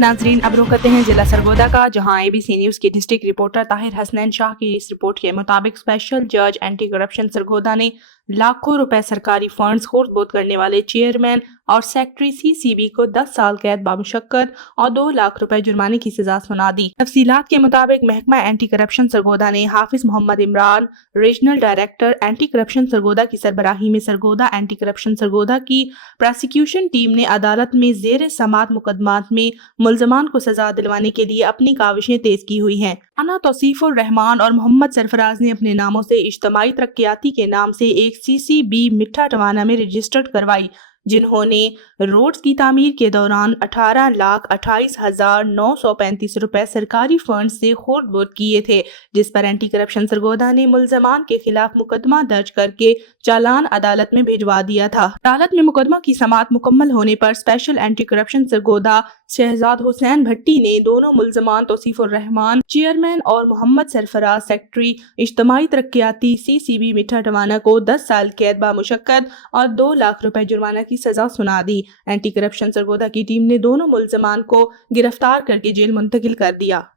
नाजरीन, अब रुख करते हैं जिला सरगोदा का, जहां ABC न्यूज के डिस्ट्रिक्ट रिपोर्टर ताहिर हसनैन शाह की इस रिपोर्ट के मुताबिक स्पेशल जज एंटी करप्शन सरगोदा ने लाखों रुपए सरकारी फंड्स खुर्द-बुर्द करने वाले चेयरमैन और सेक्रेटरी CCB को 10 साल कैद बामुशक्कत और 2 लाख रुपए जुर्माने की सजा सुना दी। तफसीलात के मुताबिक महकमा एंटी करप्शन सरगोदा ने Hafiz Mohammad Imran, regional director anti corruption Sargodha की सरबराही में सरगोदा एंटी करप्शन सरगोदा की प्रोसिक्यूशन टीम ने अदालत में ज़ेर समात मुकदमात में मुल्ज़मान को सजा दिलवाने के लिए अपनी काविशें तेज की हुई हैं। राना तौसीफुर रहमान और मोहम्मद सरफराज ने अपने नामों से इज्तमाई तरक्याती के नाम से एक CCB मिठा टवाना में रजिस्टर्ड करवाई, जिन्होंने रोड्स की तामीर के दौरान 18,28,935 रुपए सरकारी फंड से खुर्द-बुर्द किए थे, जिस पर एंटी करप्शन सरगोदा ने मुल्ज़मान के खिलाफ मुकदमा दर्ज करके चालान अदालत में भिजवा दिया था। अदालत में मुकदमा की समाअत मुकम्मल होने पर special anti corruption Sargodha Shahzad Hussain Bhatti ने दोनों मुल्ज़मान तौसीफुर रहमान चेयरमैन और मोहम्मद सरफराज सेक्रेटरी इज्तमाई तरक्याती CCB मिठा टवाना को 10 साल कैद बामुशक्कत और 2 लाख रुपए जुर्माना की सजा सुना दी। एंटी करप्शन सरगोदा की टीम ने दोनों मुल्ज़मान को गिरफ्तार करके जेल मुंतकिल कर दिया।